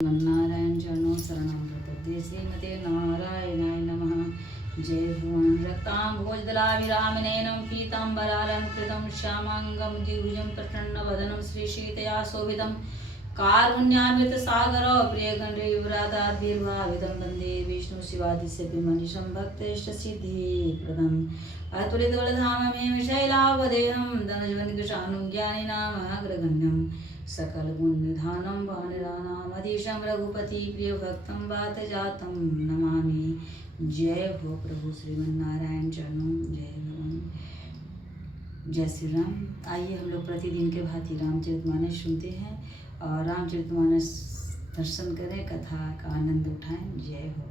नारायण चरणों शरणं प्रपद्ये श्रीमते नारायणाय नमः। जय भुवन रक्ताम्भोजदलाभिरामिनेनं पीताम्बरालंकृतं श्यामांगं द्विभुजं प्रसन्नवदनं श्रीशीतया शोभितं कारुण्यामृतसागरौ प्रियगणैर्व्राताद्भिर्भावितं वन्दे विष्णुशिवादिसेव्यमनिशं भक्तेष्टसिद्धिप्रदम् अतुलितबलधाममेव शैलावदेहं धनजवनिकृशानुं ज्ञानिनामग्रगण्यं सकलगुणनिधानं वानराणामधीशं रघुपति प्रियभक्तं वातजातं नमामि। जय हो प्रभु श्रीमन्नारायण चरणों। जय भगवान। जय श्री राम। आइए हम लोग प्रतिदिन के भांति रामचरितमानस सुनते हैं और रामचरितमानस दर्शन करें, कथा का आनंद उठाएं। जय हो।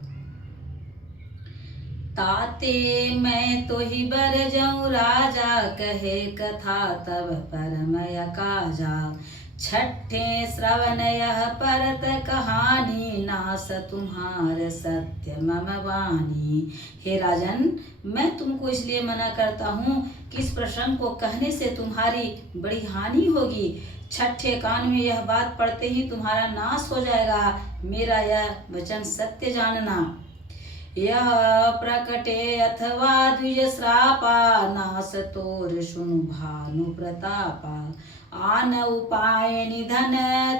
ताते मैं तो ही बर जाऊं राजा, कहे कथा तब परमय काजा। छठे श्रवण यह परत कहानी, नास तुम्हार सत्य मम वाणी। हे राजन, मैं तुमको इसलिए मना करता हूँ कि इस प्रसंग को कहने से तुम्हारी बड़ी हानि होगी। छठे कान में यह बात पढ़ते ही तुम्हारा नाश हो जाएगा। मेरा यह वचन सत्य जानना। यह प्रकटे अथवा द्विज श्रापा, नास तोर सुनु भानु प्रतापा। आन उपाय निधन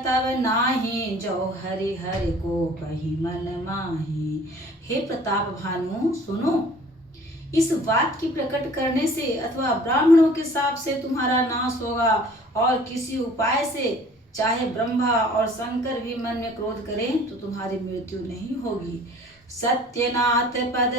तब नाही, जो हरि हरि को कही मन माही। हे प्रताप भानु सुनो, इस बात की प्रकट करने से अथवा ब्राह्मणों के शाप से तुम्हारा नाश होगा, और किसी उपाय से चाहे ब्रह्मा और शंकर भी मन में क्रोध करें तो तुम्हारी मृत्यु नहीं होगी। सत्यनाथ पद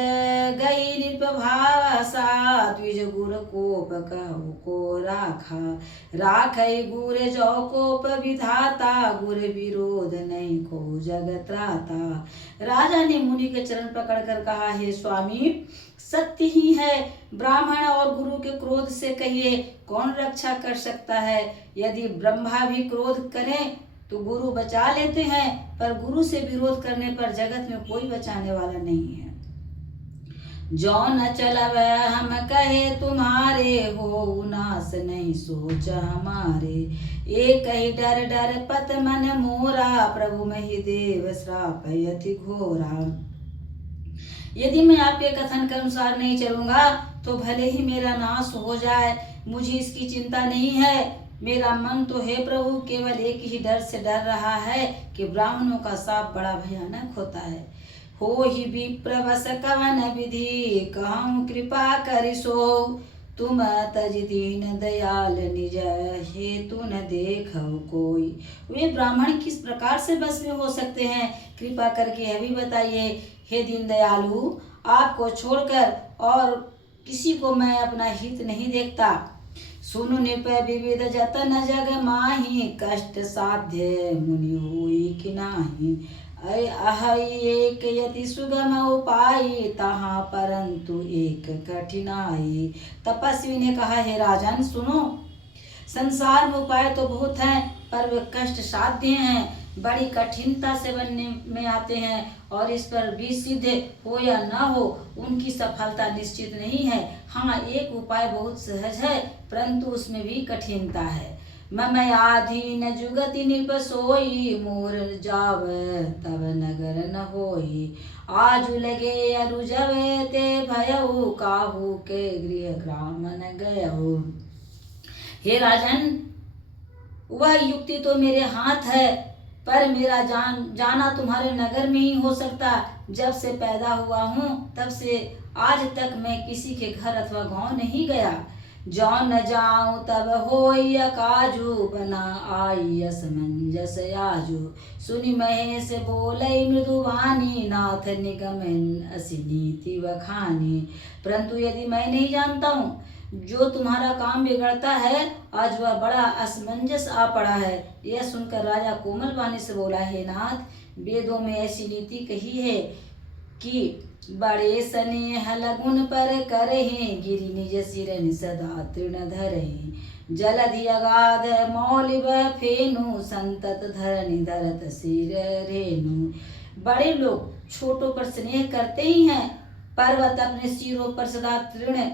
गई निर्भाषा, द्विज गुर कोप कहु को राखा। राखै गुर जो कोप विधाता, गुर विरोध नहीं को जगत्राता। राजा ने मुनि के चरण पकड़कर कहा, हे स्वामी, सत्य ही है। ब्राह्मण और गुरु के क्रोध से कहिए कौन रक्षा कर सकता है। यदि ब्रह्मा भी क्रोध करें तो गुरु बचा लेते हैं, पर गुरु से विरोध करने पर जगत में कोई बचाने वाला नहीं है। जो न चलव हम कहे तुम्हारे, हो नाश नहीं सोच हमारे। एक ही डर डर पत मन मोरा, प्रभु मही देव श्राप यति घोरा। यदि मैं आपके कथन के अनुसार नहीं चलूंगा तो भले ही मेरा नाश हो जाए, मुझे इसकी चिंता नहीं है। मेरा मन तो हे प्रभु केवल एक ही डर से डर रहा है कि ब्राह्मणों का शाप बड़ा भयानक होता है। हो ही विप्रवश कवन विधि, कहूँ कृपा करिसो। तुम तज दीन दयाल निज, हेतु न देखो कोई। वे ब्राह्मण किस प्रकार से बस में हो सकते हैं, कृपा करके यह भी बताइए। हे दीन दयालु, आपको छोड़कर और किसी को मैं अपना हित नहीं देखता। सुनु निपय विविध जतन जग माही, कष्ट साध्य मुनि हुई कि नाही। अहै एक यति सुगम उपाय, तहाँ परंतु एक कठिनाई। तपस्वी ने कहा, हे राजन सुनो, संसार में उपाय तो बहुत हैं, पर वे कष्ट साध्य हैं, बड़ी कठिनता से बनने में आते हैं, और इस पर भी सिद्ध हो या न हो उनकी सफलता निश्चित नहीं है। हाँ, एक उपाय बहुत सहज है, परंतु उसमें भी कठिनता है। ममयाधीन जुगति निपसोई, मोर जाव तब नगर न होई। आजु लगे अरुजव ते भयउ, काहू के गृह ग्राम न गयउ। हे राजन, वह युक्ति तो मेरे हाथ है, पर मेरा जाना तुम्हारे नगर में ही हो सकता। जब से पैदा हुआ हूँ तब से आज तक मैं किसी के घर अथवा गांव नहीं गया। जो न जाऊं तब होई काजू, बना आई असमंजस आजू। सुनि महेश बोलई मृदुवानी, नाथ निगमन असी नीति वखानी। परंतु यदि मैं नहीं जानता हूँ जो तुम्हारा काम बिगड़ता है, आज वह बड़ा असमंजस आ पड़ा है। यह सुनकर राजा कोमल वाणी से बोला, हे नाथ, वेदों में ऐसी नीति कही है कि बड़े स्नेह लगुन पर करहि, गिरि निज सिर सदा तृण धरहि। जलधि अगाध मौलिब फेनु, संतत धरनि धरत सिर रेनु। बड़े लोग छोटों पर स्नेह करते ही हैं, पर्वत अपने सिरों पर सदा तृण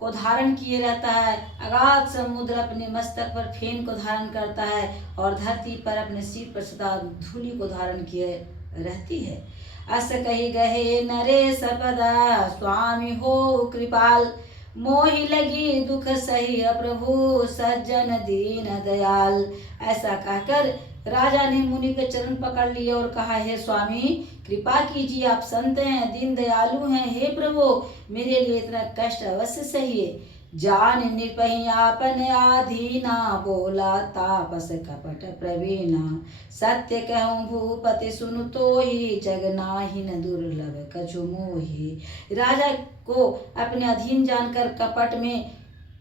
को धारण किए रहता है, अगाध समुद्र अपने मस्तक पर फेन को धारण करता है और धरती पर अपने सिर पर सदा धूलि को धारण किए रहती है। अस कही गहे नरेश पदा स्वामी हो कृपाल, मोहि लगी दुख सही प्रभु सज्जन दीन दयाल। ऐसा कहकर राजा ने मुनि के चरण पकड़ लिए और कहा, हे स्वामी कृपा कीजिए, आप संत हैं, दीन दयालु हैं, हे प्रभु मेरे लिए इतना कष्ट अवश्य सहिए। जान निपहि आपन आधीना, बोला तापस कपट प्रवीणा। सत्य कहूँ भूपति सुनु तोहि, जग नाहि न दुर्लभ कछु मोहि। राजा को अपने अधीन जानकर कपट में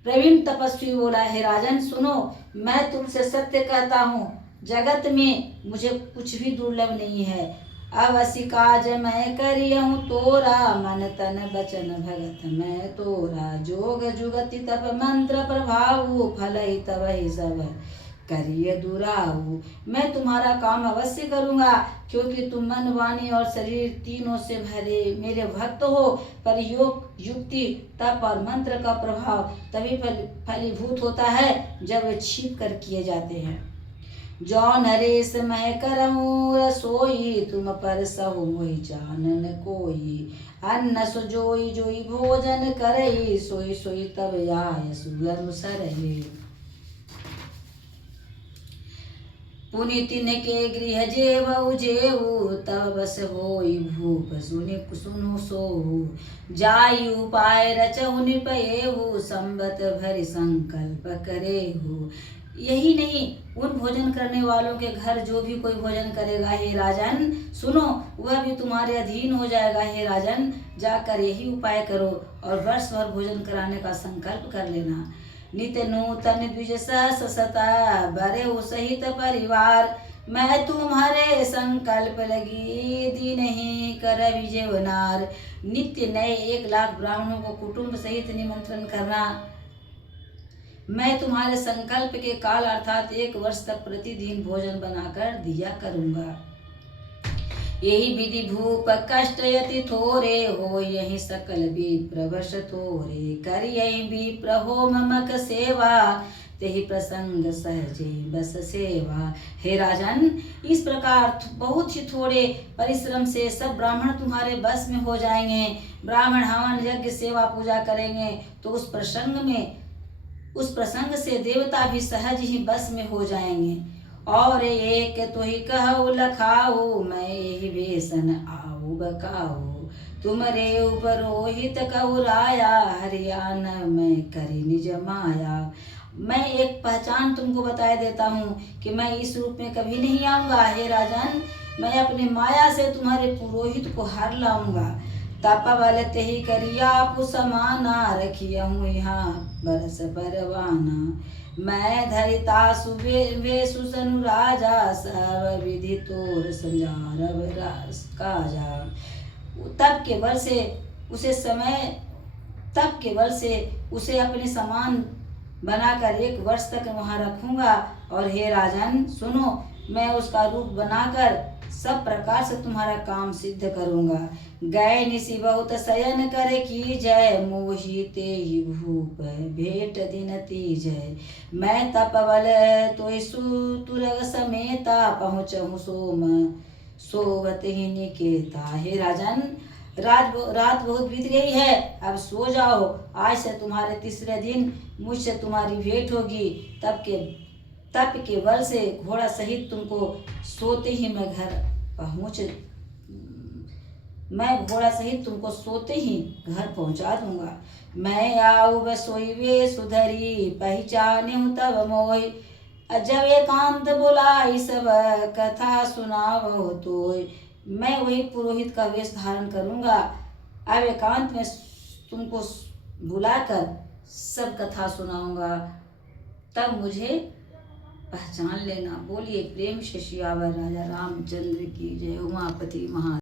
प्रवीण तपस्वी बोला, हे राजन सुनो, मैं तुमसे सत्य कहता हूँ, जगत में मुझे कुछ भी दुर्लभ नहीं है। अवश्य काज मैं करियहूँ तोरा, मन तन बचन भगत मैं तोरा। जोग जुगति तप मंत्र प्रभाऊ, फल तवहि सब करिय दुराऊ। मैं तुम्हारा काम अवश्य करूँगा, क्योंकि तुम मन वाणी और शरीर तीनों से भरे मेरे भक्त हो। पर योग युक्ति तप और मंत्र का प्रभाव तभी फलीभूत होता है जब वे छिप कर किए जाते हैं। जो नरेश मैं करऊँ रसोई, तुम पर सहु मोहि जानन कोई। अन्न सुजोई जोई भोजन करई, सोई सोई तब आय सुगम सरहि। पुनि तिनके गृह जेवउ जेऊ, तब बस होई भूप सुनु सोहु। जाई उपाय रचहु निपयेहु, संबत भरि संकल्प करेहु। यही नहीं, उन भोजन करने वालों के घर जो भी कोई भोजन करेगा, हे राजन सुनो, वह भी तुम्हारे अधीन हो जाएगा। हे राजन जाकर यही उपाय करो और वर्ष भर भोजन कराने का संकल्प कर लेना। नित्य नूतन द्विज सहस सता, बरे सहित परिवार। मैं तुम्हारे संकल्प लगी, दिन ही कर विजयवनार। नित्य नए 1 लाख ब्राह्मणों को कुटुंब सहित निमंत्रण करना। मैं तुम्हारे संकल्प के काल अर्थात 1 वर्ष तक प्रतिदिन भोजन बनाकर दिया करूँगा। यही विधि भूप कष्ट यति थोरे, हो यही सकल विप्र वश तोरे। कर यही विप्र हो ममक सेवा, तेहि प्रसंग सहजे बस सेवा। हे राजन, इस प्रकार बहुत ही थोड़े परिश्रम से सब ब्राह्मण तुम्हारे बस में हो जाएंगे। ब्राह्मण हवन यज्ञ सेवा पूजा करेंगे तो उस प्रसंग से देवता भी सहज ही बस में हो जाएंगे। और एक तो ही कहु लखाऊ, मैं यही वेसन आऊ बकाऊ। तुमरे उपरोहित कहु राया, हरियाणा में करी निज माया। मैं एक पहचान तुमको बताए देता हूँ कि मैं इस रूप में कभी नहीं आऊँगा। हे राजन, मैं अपने माया से तुम्हारे पुरोहित को हर लाऊंगा। तप बल तेहि करिया पुसमाना, रखियहूँ यहाँ बरस परवाना। मैं धरिता सुवेशु सनु राजा, सब विधि तोर संजारब रास काजा। तब के बल से उसे अपने समान बनाकर 1 वर्ष तक वहाँ रखूंगा। और हे राजन सुनो, मैं उसका रूप बनाकर सब प्रकार से तुम्हारा काम सिद्ध करूंगा। गए निशि बहुत शयन करे की जय, मोहि तेहि भूप भेट दिन तीजय। मैं तप बल तोहि सुतुरग समेता, पहुँचहु सोम सोवत ही निकेता। हे राजन, रात बहुत बीत गई है, अब सो जाओ। आज से तुम्हारे तीसरे दिन मुझसे तुम्हारी भेंट होगी। तप के बल से घोड़ा सहित तुमको सोते ही घर पहुंचा दूंगा। मैं आऊ बसोई वे सुधरी, पहचाने हूँ तब मोय। जब एकांत बुलाई सब कथा सुनावो तोय। मैं वही पुरोहित का वेश धारण करूंगा। अब एकांत में तुमको बुलाकर सब कथा सुनाऊंगा, तब मुझे पहचान लेना। बोलिए प्रेम से सियावर राजा रामचंद्र की जय। उमापति महा